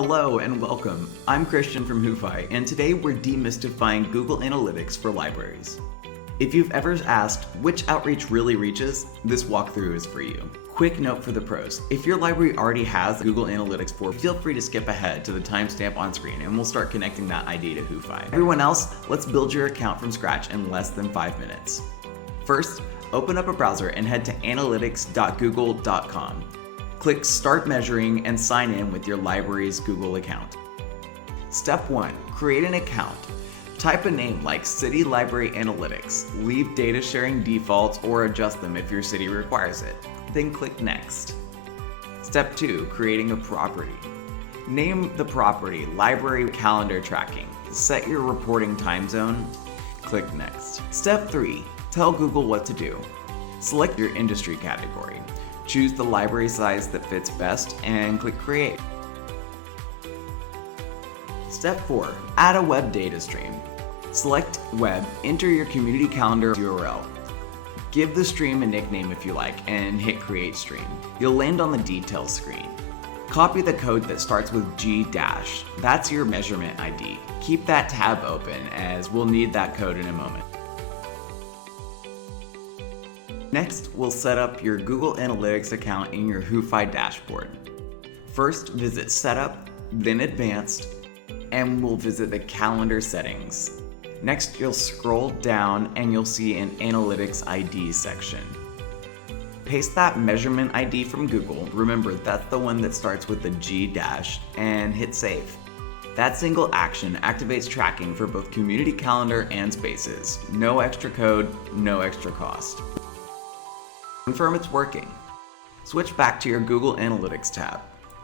Hello and welcome. I'm Christian from WhoFi, and today we're demystifying Google Analytics for libraries. If you've ever asked which outreach really reaches, this walkthrough is for you. Quick note for the pros. If your library already has Google Analytics 4, feel free to skip ahead to the timestamp on screen and we'll start connecting that ID to WhoFi. Everyone else, let's build your account from scratch in less than 5 minutes. First, open up a browser and head to analytics.google.com. Click Start Measuring and sign in with your library's Google account. Step 1. Create an account. Type a name like City Library Analytics. Leave data sharing defaults or adjust them if your city requires it. Then click Next. Step 2. Creating a property. Name the property Library Calendar Tracking. Set your reporting time zone. Click Next. Step 3. Tell Google what to do. Select your industry category. Choose the library size that fits best and click Create. Step 4. Add a web data stream. Select Web, enter your community calendar URL. Give the stream a nickname if you like, and hit Create Stream. You'll land on the Details screen. Copy the code that starts with G-. That's your measurement ID. Keep that tab open, as we'll need that code in a moment. Next, we'll set up your Google Analytics account in your WhoFi dashboard. First, visit Setup, then Advanced, and we'll visit the Calendar settings. Next, you'll scroll down and you'll see an Analytics ID section. Paste that measurement ID from Google, remember that's the one that starts with the G-, and hit Save. That single action activates tracking for both Community Calendar and Spaces. No extra code, no extra cost. Confirm it's working. Switch back to your Google Analytics tab.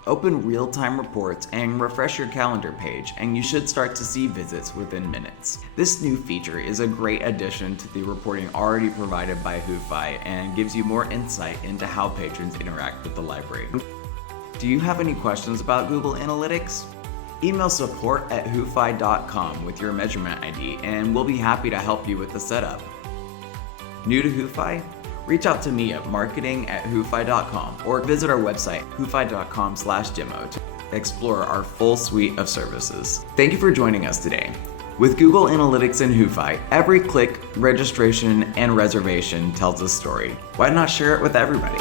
Open real-time reports and refresh your calendar page, and you should start to see visits within minutes. This new feature is a great addition to the reporting already provided by WhoFi and gives you more insight into how patrons interact with the library. Do you have any questions about Google Analytics? Email support@whofi.com with your measurement ID, and we'll be happy to help you with the setup. New to WhoFi? Reach out to me at marketing@whofi.com or visit our website, whofi.com/demo, to explore our full suite of services. Thank you for joining us today. With Google Analytics and WhoFi, every click, registration, and reservation tells a story. Why not share it with everybody?